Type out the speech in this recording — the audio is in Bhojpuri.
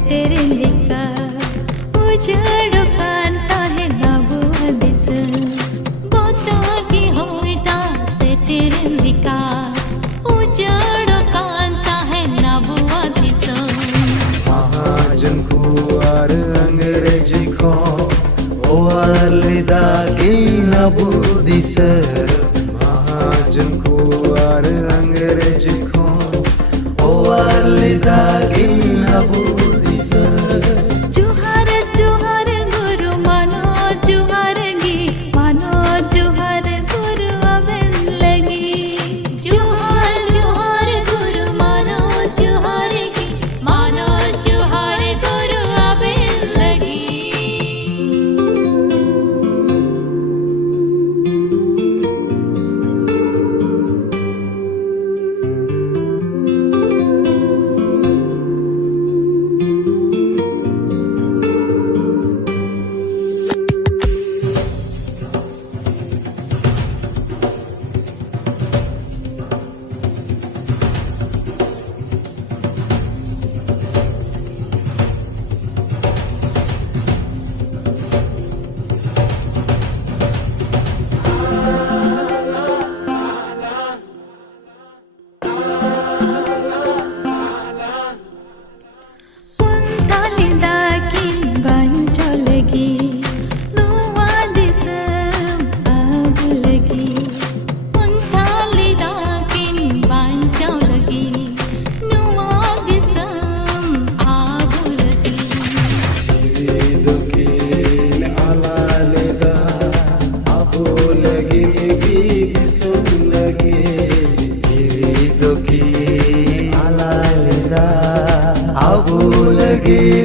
seterin lika ujadukan tahe nabu disa botar ki hoita seterin lika ujadukan tahe nabu disa महाजन कुआर अंग्रेजी खो ओवालिदा की नबू दिस महाजन कुआर अंग्रेजी खो ओवालिदा की नबू दिस जुहार जुहार गुरु मानो जुहार गी मानो जुहार गुरु अबन लगी जुहार जुहार गुरु मानो जुहार गी मानो जुहार गुरु अबन लगी abu lagi